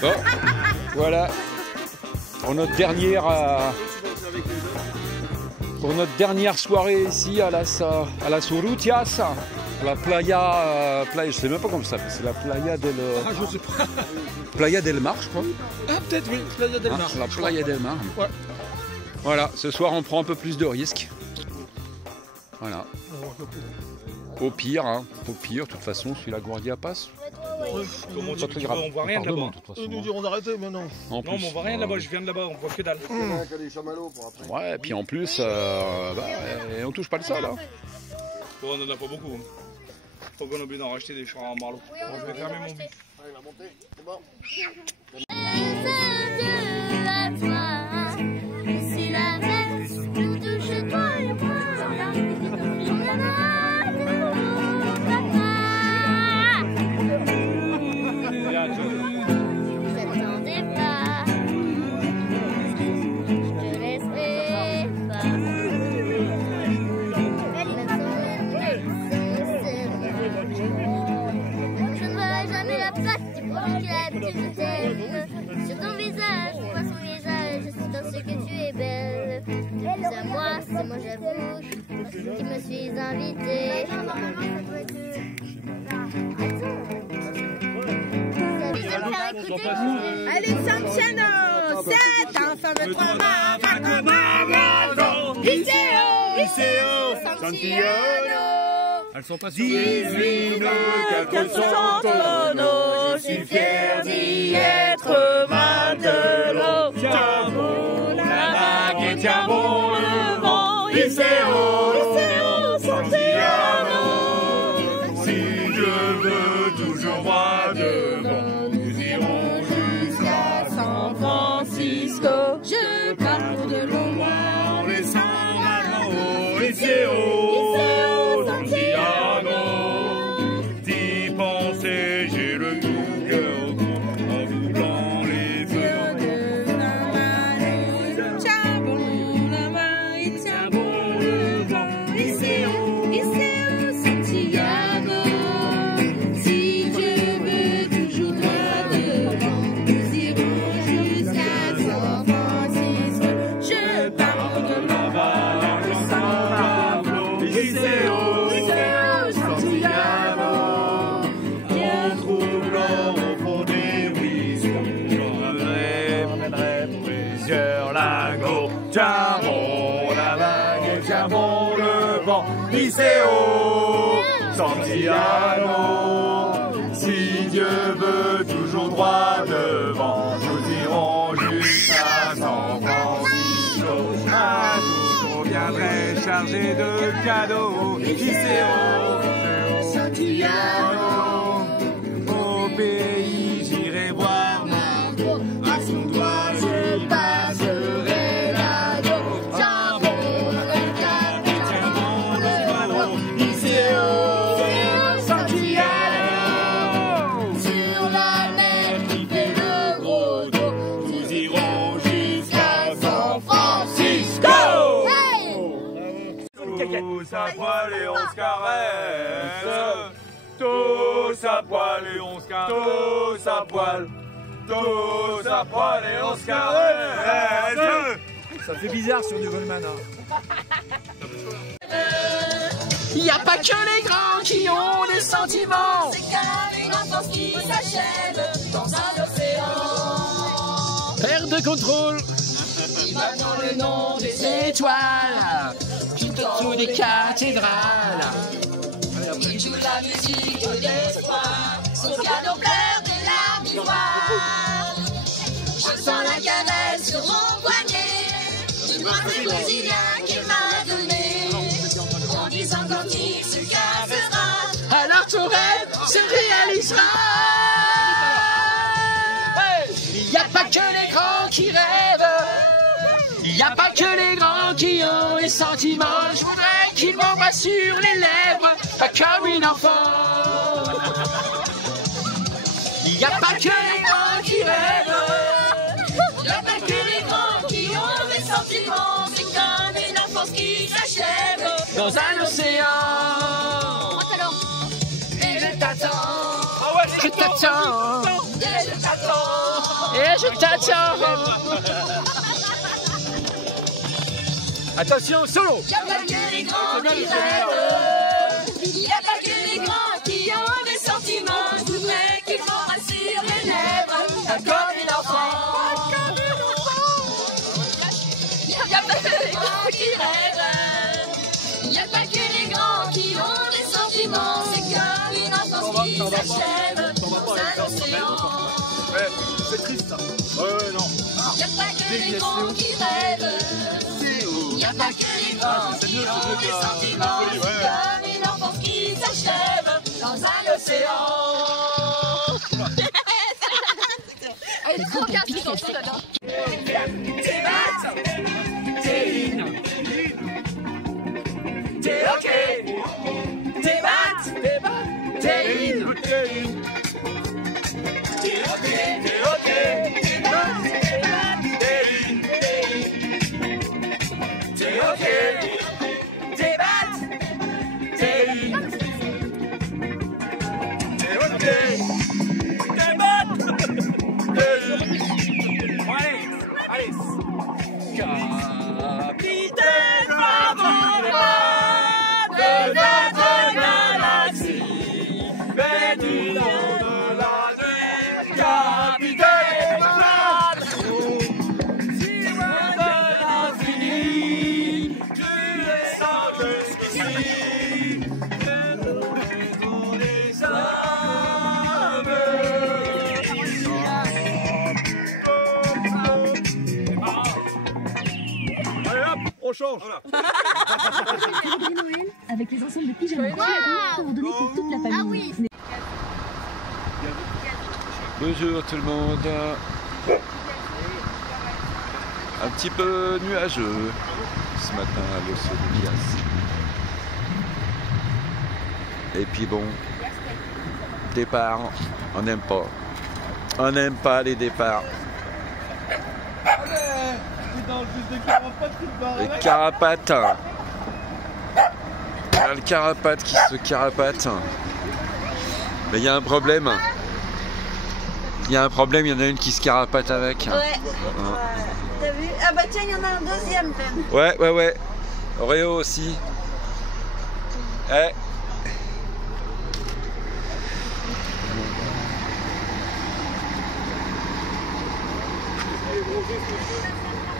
Bon, voilà. Pour notre dernière soirée ici à las Urrutias, à la playa, je sais même pas comment ça s'appelle, c'est la playa del... Ah, je sais pas. Playa del Mar, je crois. Ah, peut-être, oui, Playa del Mar. La Playa del Mar. Ouais. Voilà, ce soir on prend un peu plus de risques. Voilà. Au pire, de toute façon, si la Guardia passe. Comment pas très grave. On voit rien de là-bas. Ils nous diront d'arrêter, mais non. Non, mais on voit rien de là-bas, je viens de là-bas, on voit que dalle. Ouais, et puis en plus, on touche pas le sol. Hein. Bon, on en a pas beaucoup. Faut qu'on oublie d'en racheter des champs à Marlowe. Bon, je vais fermer mon but. Sur ton visage, je vois son visage, je suis dans ce que tu es belle. C'est moi j'avoue, qui me suis invitée. Allez, Santiano, c'est un fameux trauma, va comme un oiseau. Iseo, Santiano. Elles sont pas 18 400 tonneaux, je suis fier d'y être maintenant. Tiens bon la vague et tiens bon le vent, Iseo, Santiano. Si je veux toujours voir devant, nous irons jusqu'à San Francisco. Je pars de loin en laissant là-haut, Iseo. Tiens bon la vague, tiens bon le vent, Iseo, Santiano. Si Dieu veut toujours droit devant, nous irons jusqu'à San Francisco. Un jour je reviendrai chargé de cadeaux, Iseo, Santiano. Au pays j'irai voir Margot, à son doigt je passerai. Tous à poil et on se caresse. Tous à poil et on se caresse. Tous à poil. Tous à poil et on se caresse. Ça fait bizarre sur du Goldman. Y a pas que les grands qui ont des sentiments. C'est comme une enfance qui s'achève dans un océan. Perte de contrôle. Il va dans le nom des étoiles qui tournent des cathédrales. Il joue la musique d'espoir. Son piano pleure des larmes d'ivoire. Je sens la caresse sur mon poignet. Du noir brésilien qu'il m'a donné. En disant quand il se cassera, alors ton rêve se réalisera. Il n'y a pas que les grands qui rêvent. Il n'y a pas que les grands qui ont les sentiments. Je voudrais qu'ils m'envoient sur les lèvres, pas comme une enfant. Il n'y a pas que les grands qui rêvent. Il n'y a pas que les grands qui ont des sentiments. C'est comme une enfance qui s'achève dans un océan. Et je t'attends. Je t'attends. Et je t'attends. Et je t'attends. Attention, solo. Il n'y a pas que les grands qui rêvent. Il n'y a pas que les grands qui ont des sentiments. Je voudrais qu'ils m'embrassent sur les lèvres, comme une enfant. Il n'y a pas que les grands qui rêvent. Il n'y a pas que les grands qui ont des sentiments. C'est comme une enfance qui s'achève dans un océan. C'est triste ça. Ouais, non. Il n'y a pas que les grands qui rêvent. Il n'y a pas que les grands qui ont des sentiments. C'est comme une enfance qui s'achève dans un océan. Elle est trop bien cette chanson dedans. T'es batte, t'es in, t'es ok. T'es batte, t'es in, t'es ok, t'es ok. T'es ok, t'es batte, t'es in, t'es ok, t'es batte, t'es in. Allez, capitaine Marvel de notre galaxie, béni de la nuit, capitaine Marvel. Si loin de l'infini, tu es sans jusqu'ici, et nous maisons des hommes. Allez hop, on change. Célébrer Noël avec les ensembles de pyjamas coordonnés pour toute la famille. Ah oui. Bonjour tout le monde. Un petit peu nuageux ce matin à Los Angeles. Et puis bon, départ, on n'aime pas. On n'aime pas les départs. Les carapates. Il y a le carapate qui se carapate. Mais il y a un problème. Il y a un problème, il y en a une qui se carapate avec. Ouais. T'as vu? Ah bah tiens, il y en a un deuxième même. Ouais. Oreo aussi.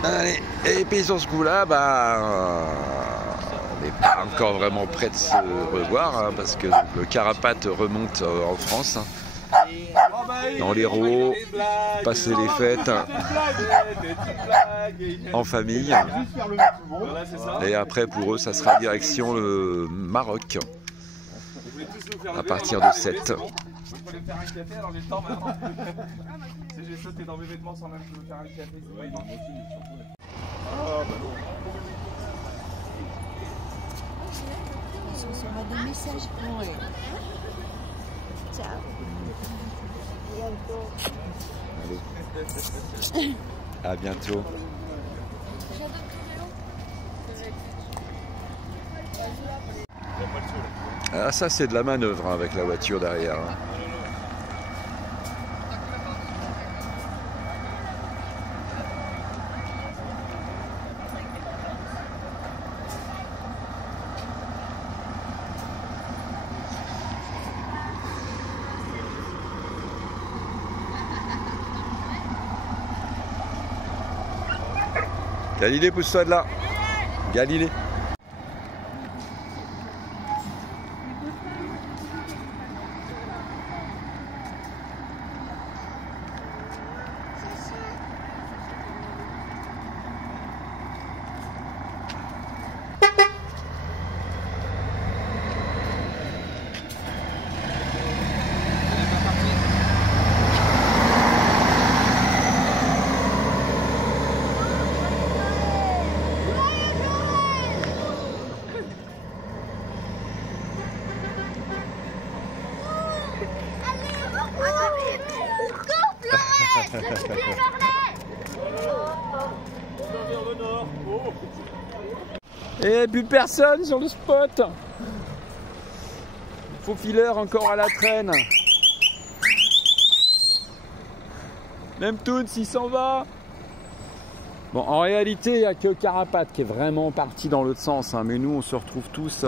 Allez, et puis sur ce coup-là, on n'est pas encore vraiment prêt de se revoir, hein, parce que le carapate remonte en France, hein, dans l'Hérault, passer les fêtes en famille. Et après, pour eux, ça sera direction le Maroc, à partir de 7. Je voulais faire un café, alors j'ai le temps maintenant. J'ai sauté dans mes vêtements sans même faire un café. Ouais, dans le film, surtout. Ah, bah non. On va des messages. Ouais. Ciao. À bientôt. Ah, ça c'est de la manœuvre, hein, avec la voiture derrière, hein. Galilée, pousse-toi de là. Galilée. Et plus personne sur le spot. Faux fileur encore à la traîne. Même Toons, il s'en va. Bon, en réalité, il n'y a que Carapate qui est vraiment parti dans l'autre sens. Hein, mais nous, on se retrouve tous,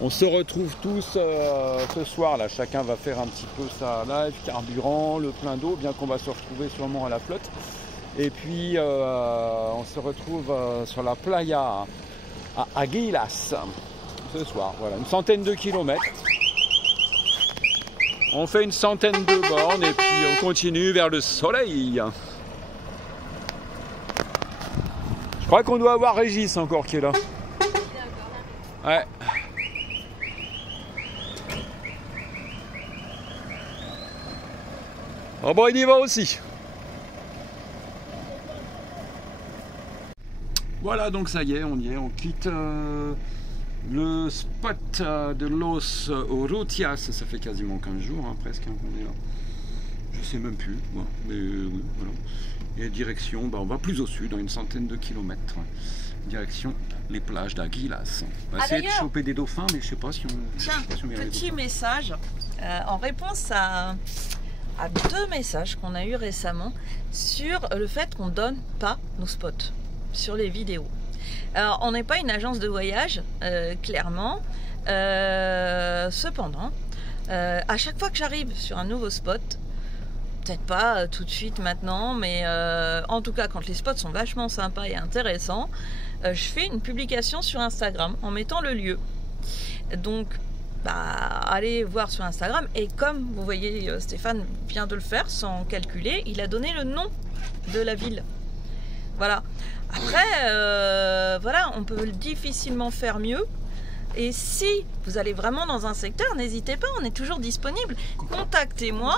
ce soir. Là, chacun va faire un petit peu sa live, carburant, le plein d'eau, bien qu'on va se retrouver sûrement à la flotte. Et puis, on se retrouve sur la playa à Aguilas ce soir. Voilà, une centaine de kilomètres. On fait une centaine de bornes et puis on continue vers le soleil. Je crois qu'on doit avoir Régis encore qui est là. Ouais. Oh bon, il y va aussi. Voilà, donc ça y est, on y est. On quitte le spot de Los Urrutias. Ça fait quasiment 15 jours, hein, presque, hein, qu'on est là. Je sais même plus. Ouais, mais oui, voilà. Et direction, on va plus au sud, à une centaine de kilomètres. Direction les plages d'Aguilas. On va essayer de choper des dauphins, mais je sais pas si on... Tiens, petit message en réponse à 2 messages qu'on a eu récemment sur le fait qu'on donne pas nos spots sur les vidéos. Alors, on n'est pas une agence de voyage, clairement. Cependant, à chaque fois que j'arrive sur un nouveau spot, peut-être pas tout de suite maintenant, mais en tout cas quand les spots sont vachement sympas et intéressants, je fais une publication sur Instagram en mettant le lieu. Donc allez voir sur Instagram, et comme vous voyez Stéphane vient de le faire sans calculer, il a donné le nom de la ville. Voilà. Après, voilà, on peut difficilement faire mieux. Et si vous allez vraiment dans un secteur, n'hésitez pas, on est toujours disponible. Contactez-moi.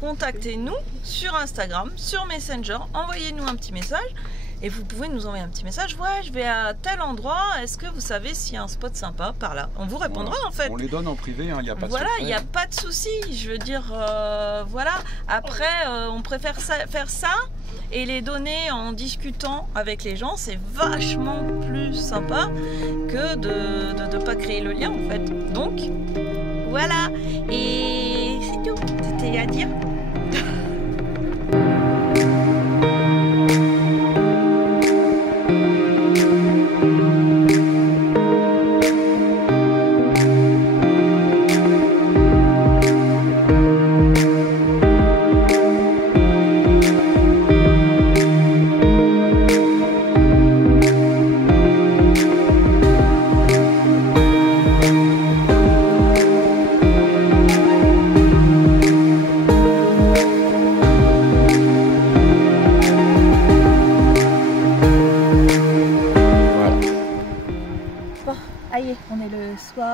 Contactez-nous sur Instagram, sur Messenger, envoyez-nous un petit message et vous pouvez nous envoyer un petit message. Ouais, je vais à tel endroit, est-ce que vous savez s'il y a un spot sympa par là? On vous répondra en fait. On les donne en privé, il n'y a pas de souci. Voilà, il n'y a pas de souci. Je veux dire, voilà. Après, on préfère faire ça et les donner en discutant avec les gens. C'est vachement plus sympa que de ne pas créer le lien en fait. Donc, voilà. Et c'est tout. C'était à dire.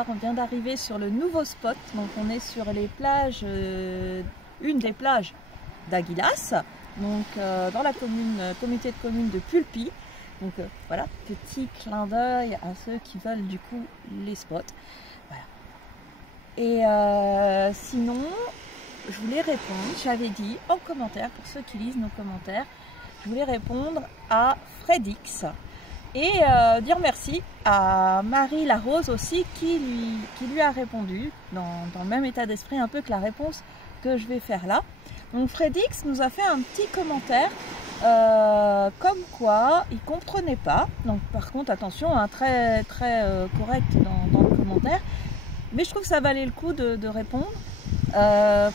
On vient d'arriver sur le nouveau spot, donc on est sur les plages, une des plages d'Aguilas, donc dans la communauté de communes de Pulpy. Donc voilà, petit clin d'œil à ceux qui veulent du coup les spots. Voilà. Et sinon, je voulais répondre, j'avais dit en commentaire, pour ceux qui lisent nos commentaires, je voulais répondre à Fredix. Et dire merci à Marie Larose aussi qui lui a répondu dans le même état d'esprit un peu que la réponse que je vais faire là. Donc Fredix nous a fait un petit commentaire comme quoi il ne comprenait pas. Donc par contre attention, hein, très correct dans le commentaire. Mais je trouve que ça valait le coup de répondre.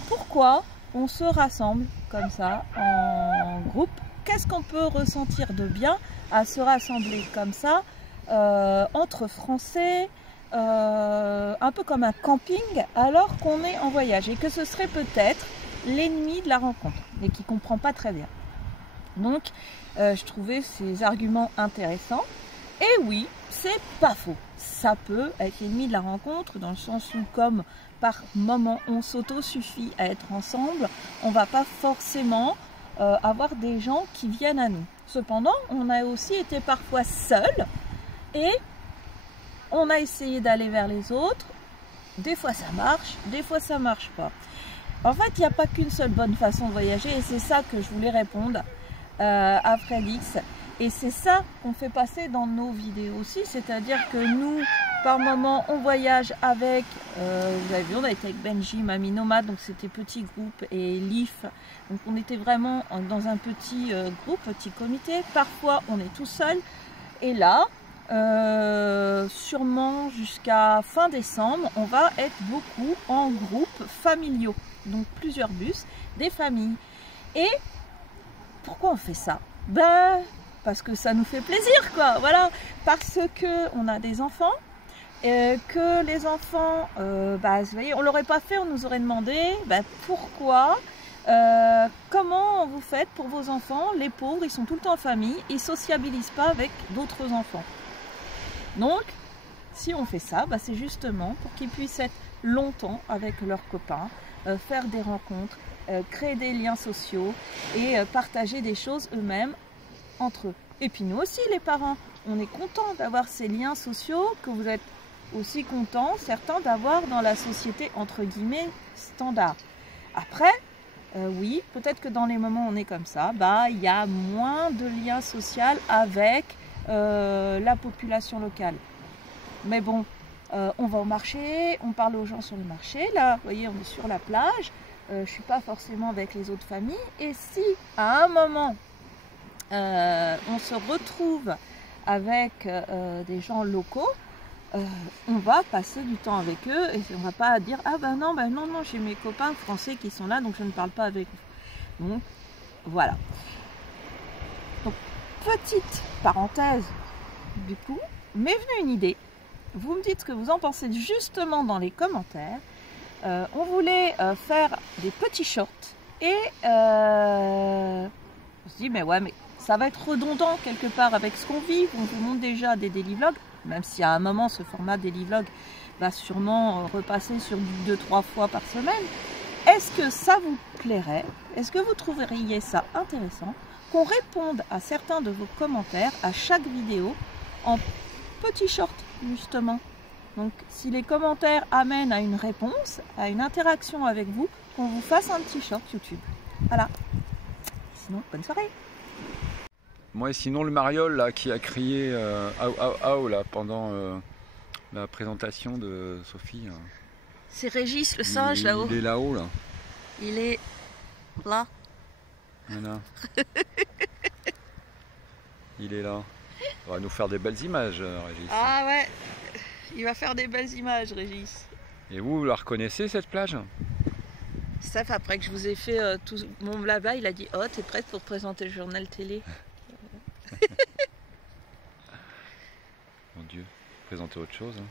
Pourquoi on se rassemble comme ça en groupe? Qu'est-ce qu'on peut ressentir de bien à se rassembler comme ça entre Français, un peu comme un camping, alors qu'on est en voyage et que ce serait peut-être l'ennemi de la rencontre et qui ne comprend pas très bien. Donc je trouvais ces arguments intéressants. Et oui, c'est pas faux. Ça peut être l'ennemi de la rencontre dans le sens où comme par moment on s'auto-suffit à être ensemble, on ne va pas forcément avoir des gens qui viennent à nous. Cependant, on a aussi été parfois seuls et on a essayé d'aller vers les autres. Des fois ça marche, des fois ça marche pas. En fait, il n'y a pas qu'une seule bonne façon de voyager et c'est ça que je voulais répondre à Fredix. Et c'est ça qu'on fait passer dans nos vidéos aussi, c'est-à-dire que nous, par moment, on voyage avec, vous avez vu, on a été avec Benji, Mamie Nomade, donc c'était petit groupe, et Leaf, donc on était vraiment dans un petit groupe, petit comité. Parfois, on est tout seul, et là, sûrement jusqu'à fin décembre, on va être beaucoup en groupes familiaux, donc plusieurs bus, des familles. Et pourquoi on fait ça? Ben, parce que ça nous fait plaisir, quoi, voilà, parce que on a des enfants, que les enfants, bah, vous voyez, on l'aurait pas fait, on nous aurait demandé, ben, pourquoi, comment vous faites pour vos enfants, les pauvres, ils sont tout le temps en famille, ils sociabilisent pas avec d'autres enfants. Donc, si on fait ça, bah, c'est justement pour qu'ils puissent être longtemps avec leurs copains, faire des rencontres, créer des liens sociaux et partager des choses eux-mêmes entre eux. Et puis nous aussi les parents, on est contents d'avoir ces liens sociaux que vous êtes aussi contents, certains, d'avoir dans la société entre guillemets standard. Après, oui, peut-être que dans les moments où on est comme ça, bah, il y a moins de liens sociaux avec la population locale. Mais bon, on va au marché, on parle aux gens sur le marché, là, vous voyez, on est sur la plage, je ne suis pas forcément avec les autres familles, et si à un moment, on se retrouve avec des gens locaux, on va passer du temps avec eux et on ne va pas dire ah ben non, non, j'ai mes copains français qui sont là donc je ne parle pas avec vous. Donc voilà. Donc petite parenthèse, du coup, m'est venue une idée. Vous me dites ce que vous en pensez justement dans les commentaires. On voulait faire des petits shorts et on se dit mais ouais, mais ça va être redondant quelque part avec ce qu'on vit. On vous montre déjà des daily vlogs, même si à un moment ce format daily vlog va sûrement repasser sur 2-3 fois par semaine. Est-ce que ça vous plairait? Est-ce que vous trouveriez ça intéressant qu'on réponde à certains de vos commentaires à chaque vidéo en petits shorts justement? Donc si les commentaires amènent à une réponse, à une interaction avec vous, qu'on vous fasse un petit short YouTube. Voilà. Sinon, bonne soirée. Moi, sinon, le mariole là, qui a crié au là, pendant la présentation de Sophie. C'est Régis, le singe, là-haut. Il est là-haut, là. Il est là. Voilà. Il est là. Il va nous faire des belles images, Régis. Ah ouais, il va faire des belles images, Régis. Et vous la reconnaissez, cette plage? Steph, après que je vous ai fait tout mon blabla, il a dit « Oh, t'es prête pour présenter le journal télé ?» Mon Dieu, présenter autre chose. Hein.